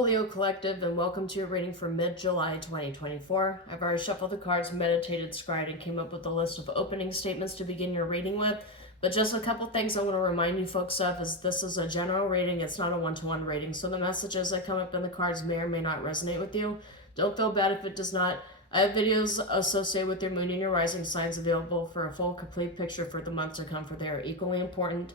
Hello, Leo Collective, and welcome to your reading for mid-July 2024. I've already shuffled the cards, meditated, scryed, and came up with a list of opening statements to begin your reading with. But just a couple things I want to remind you folks of is this is a general reading. It's not a one-to-one reading, so the messages that come up in the cards may or may not resonate with you. Don't feel bad if it does not. I have videos associated with your moon and your rising signs available for a full, complete picture for the months to come, for they are equally important.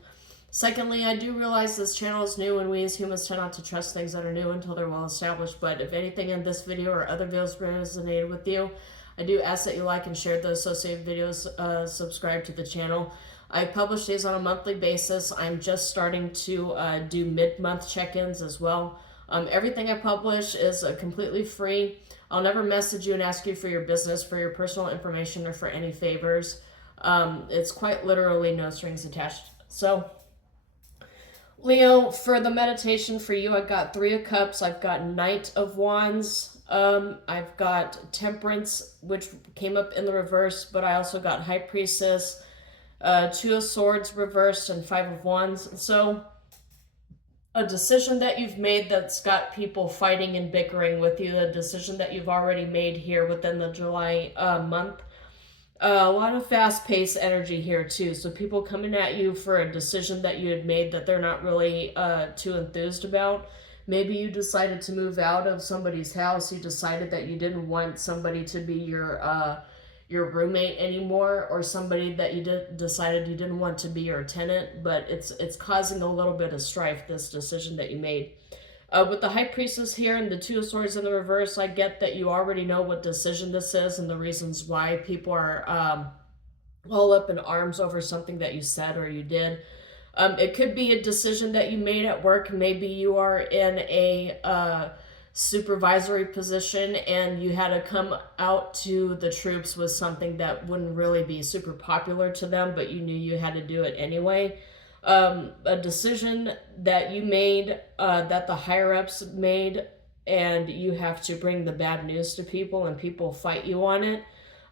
Secondly, I do realize this channel is new and we as humans tend not to trust things that are new until they're well established, but if anything in this video or other videos resonated with you, I do ask that you like and share the associated videos, subscribe to the channel. I publish these on a monthly basis. I'm just starting to do mid-month check-ins as well. Everything I publish is completely free. I'll never message you and ask you for your business, for your personal information, or for any favors. It's quite literally no strings attached. So, Leo, for the meditation for you, I've got Three of Cups, I've got Knight of Wands, I've got Temperance, which came up in the reverse, but I also got High Priestess, Two of Swords reversed, and Five of Wands. So, a decision that you've made that's got people fighting and bickering with you, a decision that you've already made here within the July month. A lot of fast-paced energy here too, so people coming at you for a decision that you had made that they're not really too enthused about. Maybe you decided to move out of somebody's house. You decided that you didn't want somebody to be your roommate anymore, or somebody that you decided you didn't want to be your tenant, but it's causing a little bit of strife, this decision that you made. With the High Priestess here and the Two of Swords in the reverse, I get that you already know what decision this is and the reasons why people are all up in arms over something that you said or you did. It could be a decision that you made at work. Maybe you are in a supervisory position and you had to come out to the troops with something that wouldn't really be super popular to them, but you knew you had to do it anyway. A decision that you made, that the higher-ups made, and you have to bring the bad news to people and people fight you on it.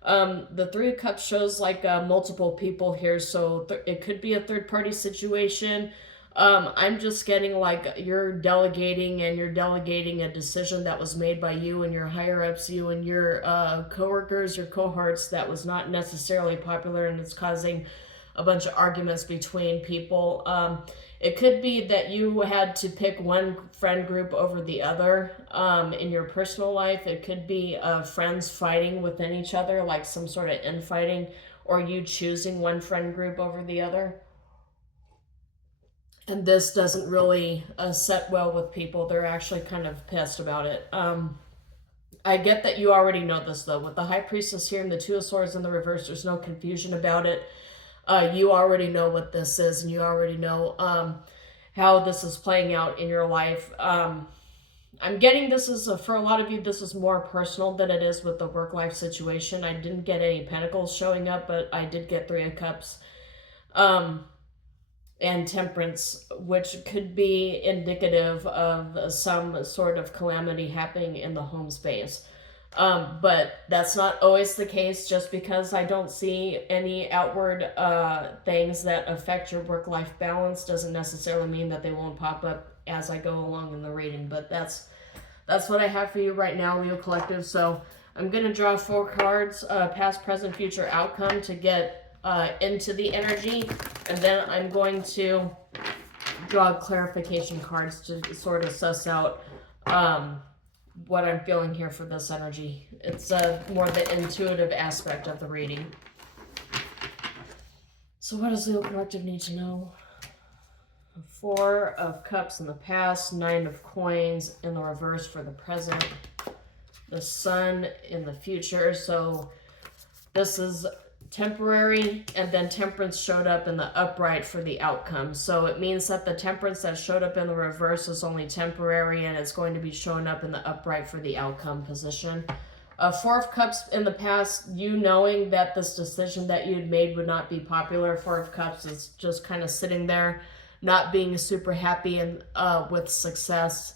The Three of Cups shows like multiple people here, so it could be a third-party situation. I'm just getting like you're delegating a decision that was made by you and your higher-ups, you and your coworkers, your cohorts, that was not necessarily popular, and it's causing a bunch of arguments between people. It could be that you had to pick one friend group over the other in your personal life. It could be friends fighting within each other, like some sort of infighting, or you choosing one friend group over the other. And this doesn't really set well with people. They're actually kind of pissed about it. I get that you already know this, though. With the High Priestess here and the Two of Swords in the reverse, there's no confusion about it. You already know what this is, and you already know how this is playing out in your life. I'm getting this is, for a lot of you, this is more personal than it is with the work-life situation. I didn't get any Pentacles showing up, but I did get Three of Cups and Temperance, which could be indicative of some sort of calamity happening in the home space. But that's not always the case. Just because I don't see any outward things that affect your work-life balance doesn't necessarily mean that they won't pop up as I go along in the reading. But that's what I have for you right now, Leo Collective. So I'm going to draw 4 cards, past, present, future, outcome, to get into the energy. And then I'm going to draw clarification cards to sort of suss out what I'm feeling here for this energy. It's more the intuitive aspect of the reading. So what does Leo Collective need to know? 4 of Cups in the past, 9 of Coins in the reverse for the present, the Sun in the future. So this is temporary, and then Temperance showed up in the upright for the outcome. So it means that the Temperance that showed up in the reverse is only temporary, and it's going to be showing up in the upright for the outcome position. 4 of Cups in the past, you knowing that this decision that you had made would not be popular. 4 of Cups is just kind of sitting there, not being super happy and with success,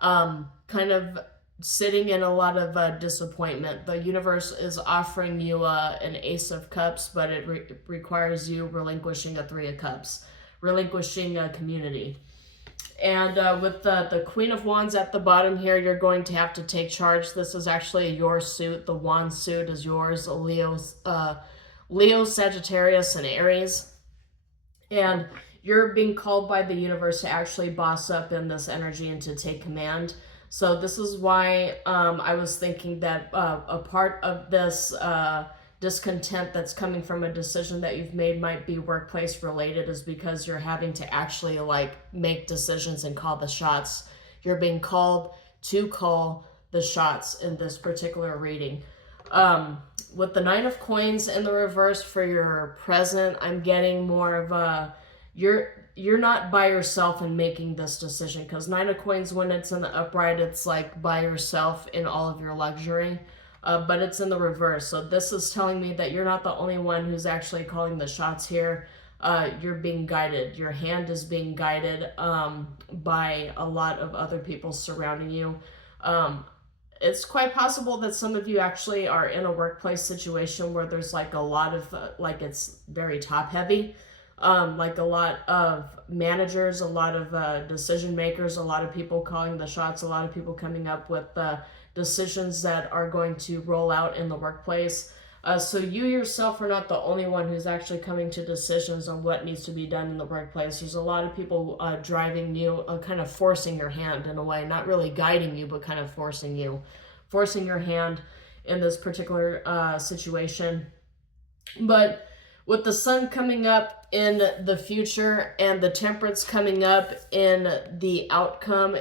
kind of sitting in a lot of disappointment. The universe is offering you an Ace of Cups, but it requires you relinquishing a Three of Cups, relinquishing a community. And with the Queen of Wands at the bottom here, you're going to have to take charge. This is actually your suit. The Wand suit is yours, Leo, Sagittarius, and Aries. And you're being called by the universe to actually boss up in this energy and to take command. So this is why I was thinking that a part of this discontent that's coming from a decision that you've made might be workplace related, is because you're having to actually like make decisions and call the shots. You're being called to call the shots in this particular reading. With the Nine of Coins in the reverse for your present, I'm getting more of a you're not by yourself in making this decision, because Nine of Coins, when it's in the upright, it's like by yourself in all of your luxury. But it's in the reverse. So this is telling me that you're not the only one who's actually calling the shots here. You're being guided. Your hand is being guided by a lot of other people surrounding you. It's quite possible that some of you actually are in a workplace situation where there's like a lot of, like it's very top heavy. Like a lot of managers, a lot of decision makers, a lot of people calling the shots, a lot of people coming up with decisions that are going to roll out in the workplace. So you yourself are not the only one who's actually coming to decisions on what needs to be done in the workplace. There's a lot of people driving you, kind of forcing your hand in a way, not really guiding you, but kind of forcing your hand in this particular situation. But with the Sun coming up in the future and the Temperance coming up in the outcome,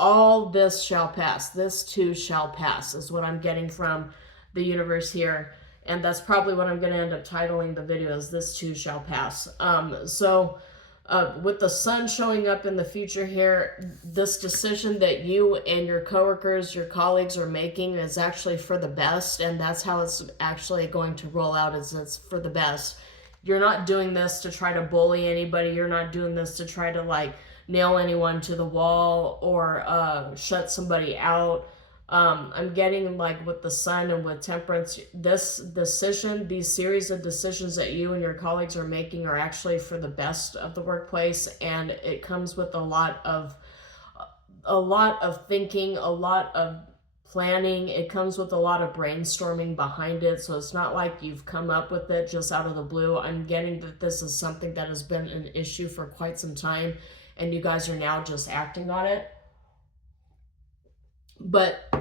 all this shall pass. This too shall pass is what I'm getting from the universe here. And that's probably what I'm going to end up titling the video, is This Too Shall Pass. With the Sun showing up in the future here, this decision that you and your coworkers, your colleagues are making is actually for the best, and that's how it's actually going to roll out, is it's for the best. You're not doing this to try to bully anybody. You're not doing this to try to like nail anyone to the wall or shut somebody out. I'm getting like with the Sun and with Temperance, this decision, these series of decisions that you and your colleagues are making are actually for the best of the workplace, and it comes with a lot of thinking, a lot of planning. It comes with a lot of brainstorming behind it, so it's not like you've come up with it just out of the blue. I'm getting that this is something that has been an issue for quite some time, and you guys are now just acting on it. But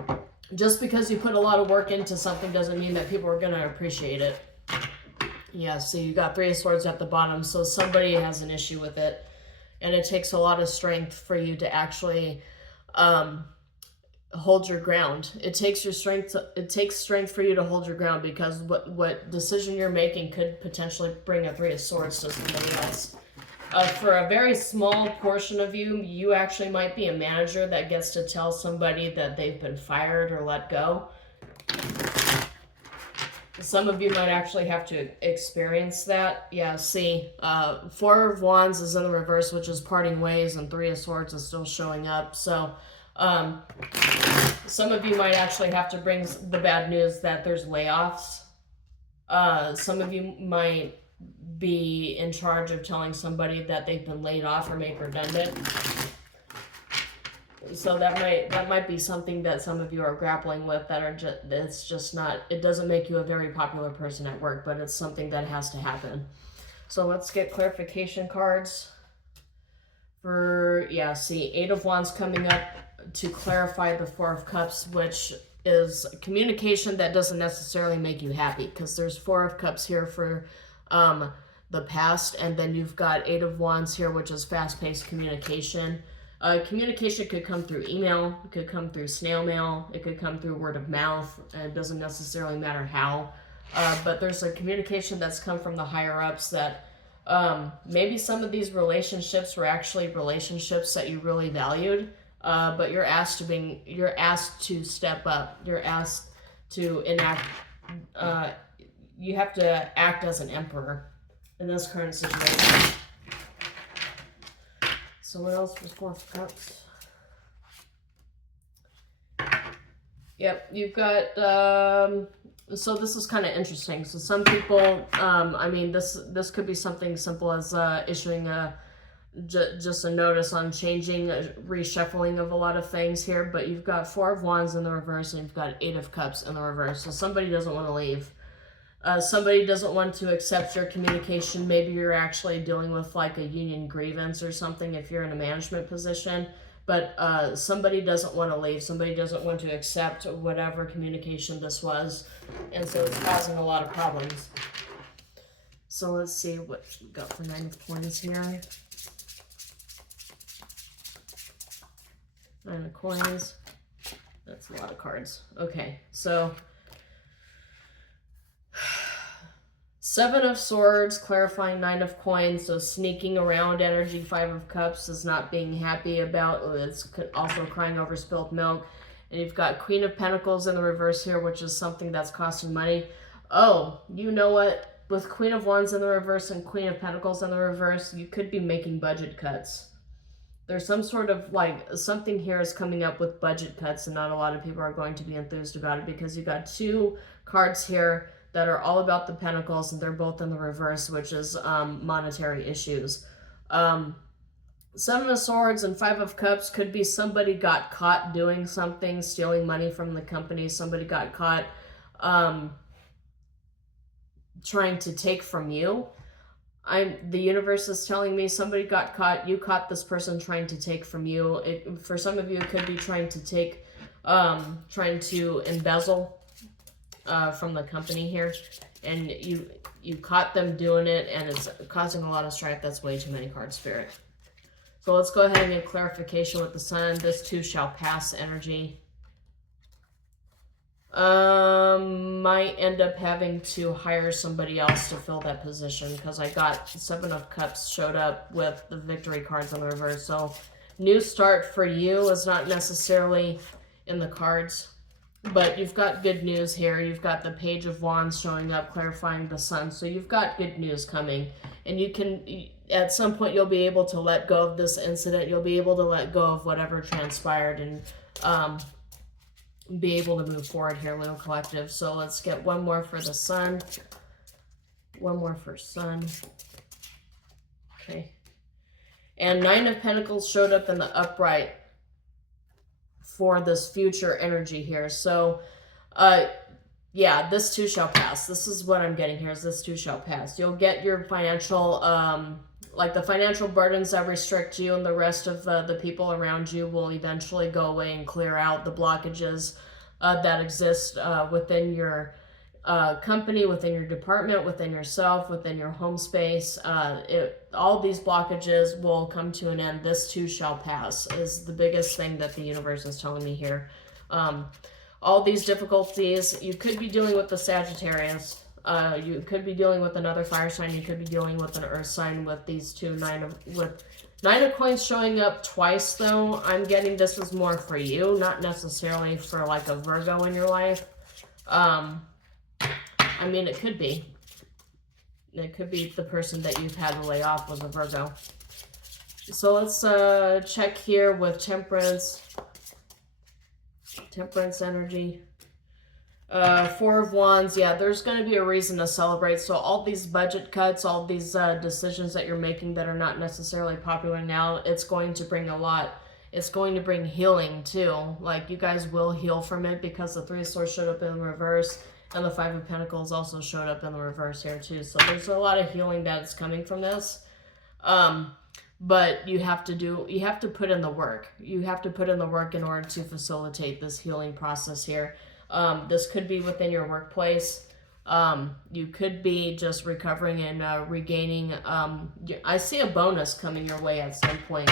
just because you put a lot of work into something doesn't mean that people are going to appreciate it. Yeah, so you got Three of Swords at the bottom, so somebody has an issue with it. And it takes a lot of strength for you to actually hold your ground. It takes strength for you to hold your ground, because what decision you're making could potentially bring a Three of Swords to somebody else. For a very small portion of you, you actually might be a manager that gets to tell somebody that they've been fired or let go. Some of you might actually have to experience that. Yeah, see, Four of Wands is in the reverse, which is parting ways, and Three of Swords is still showing up. So some of you might actually have to bring the bad news that there's layoffs. Some of you might be in charge of telling somebody that they've been laid off or made redundant. So that might be something that some of you are grappling with, that are it's just not, it doesn't make you a very popular person at work, but it's something that has to happen. So let's get clarification cards for, yeah, see, Eight of Wands coming up to clarify the Four of Cups, which is communication that doesn't necessarily make you happy, because there's Four of Cups here for the past, and then you've got Eight of Wands here, which is fast-paced communication. Communication could come through email, it could come through snail mail, it could come through word of mouth. It doesn't necessarily matter how, but there's a communication that's come from the higher ups that maybe some of these relationships were actually relationships that you really valued, but you're asked to step up. You're asked to enact. You have to act as an emperor in this current situation. So what else was Four of Cups? Yep, you've got, so this is kind of interesting. So some people, I mean, this could be something simple as issuing just a notice on changing, reshuffling of a lot of things here, but you've got Four of Wands in the reverse and you've got Eight of Cups in the reverse. So somebody doesn't want to leave. Somebody doesn't want to accept your communication. Maybe you're actually dealing with like a union grievance or something if you're in a management position. But somebody doesn't want to leave. Somebody doesn't want to accept whatever communication this was. And so it's causing a lot of problems. So let's see what we got for 9 of Coins here. 9 of Coins. That's a lot of cards. Okay, so 7 of Swords, clarifying 9 of Coins. So sneaking around energy. 5 of Cups is not being happy about. It's also crying over spilled milk. And you've got Queen of Pentacles in the reverse here, which is something that's costing money. Oh, you know what? With Queen of Wands in the reverse and Queen of Pentacles in the reverse, you could be making budget cuts. There's some sort of like, something here is coming up with budget cuts, and not a lot of people are going to be enthused about it because you got 2 cards here that are all about the Pentacles, and they're both in the reverse, which is monetary issues. 7 of Swords and 5 of Cups could be somebody got caught doing something, stealing money from the company. Somebody got caught trying to take from you. The universe is telling me somebody got caught. You caught this person trying to take from you. For some of you, it could be trying to take, trying to embezzle from the company here, and you caught them doing it, and it's causing a lot of strife. That's way too many cards, Spirit. So let's go ahead and get clarification with the Sun. This too shall pass energy. Might end up having to hire somebody else to fill that position because I got 7 of Cups showed up with the Victory cards on the reverse. So new start for you is not necessarily in the cards, but you've got good news here. You've got the Page of Wands showing up, clarifying the Sun. So you've got good news coming, and you can, at some point, you'll be able to let go of this incident. You'll be able to let go of whatever transpired and be able to move forward here, Leo Collective. So let's get one more for the Sun. One more for Sun. Okay. And 9 of Pentacles showed up in the upright for this future energy here. So, yeah, this too shall pass. This is what I'm getting here, is this too shall pass. You'll get your financial, like the financial burdens that restrict you, and the rest of the people around you will eventually go away and clear out the blockages that exist within your company, within your department, within yourself, within your home space. All these blockages will come to an end. This too shall pass is the biggest thing that the universe is telling me here. All these difficulties, you could be dealing with the Sagittarius. You could be dealing with another fire sign. You could be dealing with an earth sign with these two 9 of Coins showing up twice, though. I'm getting this is more for you, not necessarily for like a Virgo in your life. I mean, it could be. It could be the person that you've had to lay off was a Virgo. So let's check here with Temperance. Temperance energy. 4 of Wands, yeah, there's going to be a reason to celebrate. So all these budget cuts, all these decisions that you're making that are not necessarily popular now, it's going to bring a lot. It's going to bring healing too. Like, you guys will heal from it because the 3 of Swords showed up in reverse, and the 5 of Pentacles also showed up in the reverse here too. So there's a lot of healing that's coming from this. But you have to put in the work. You have to put in the work in order to facilitate this healing process here. This could be within your workplace. You could be just recovering and regaining. I see a bonus coming your way at some point.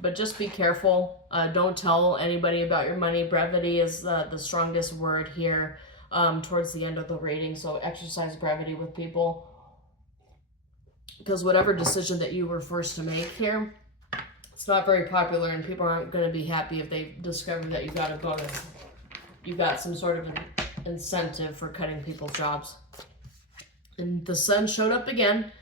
But just be careful. Don't tell anybody about your money. Brevity is the strongest word here towards the end of the reading. So exercise brevity with people. Because whatever decision that you were forced to make here, it's not very popular, and people aren't going to be happy if they discover that you got a bonus. You got some sort of an incentive for cutting people's jobs. And the Sun showed up again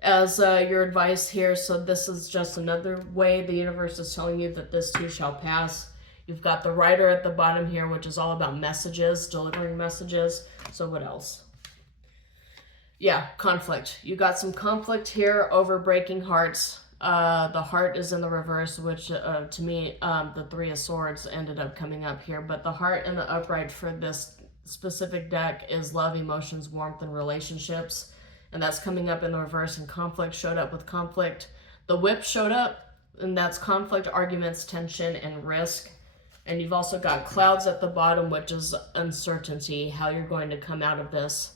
as your advice here. So this is just another way the universe is telling you that this too shall pass. You've got the Rider at the bottom here, which is all about messages, delivering messages. So what else? yeah, conflict. You got some conflict here over breaking hearts. The heart is in the reverse, which to me, the Three of Swords ended up coming up here. But the heart in the upright for this specific deck is love, emotions, warmth, and relationships. And that's coming up in the reverse, and conflict showed up with conflict. The whip showed up, and that's conflict, arguments, tension, and risk. And you've also got clouds at the bottom, which is uncertainty, how you're going to come out of this.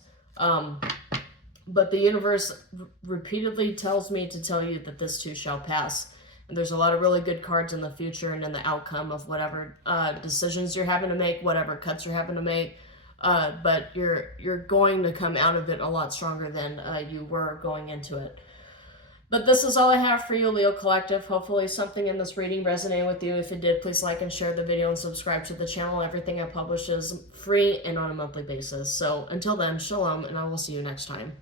But the universe repeatedly tells me to tell you that this too shall pass. And there's a lot of really good cards in the future and in the outcome of whatever decisions you're having to make, whatever cuts you're having to make. But you're going to come out of it a lot stronger than you were going into it. But this is all I have for you, Leo Collective. Hopefully something in this reading resonated with you. If it did, please like and share the video and subscribe to the channel. Everything I publish is free and on a monthly basis. So until then, shalom, and I will see you next time.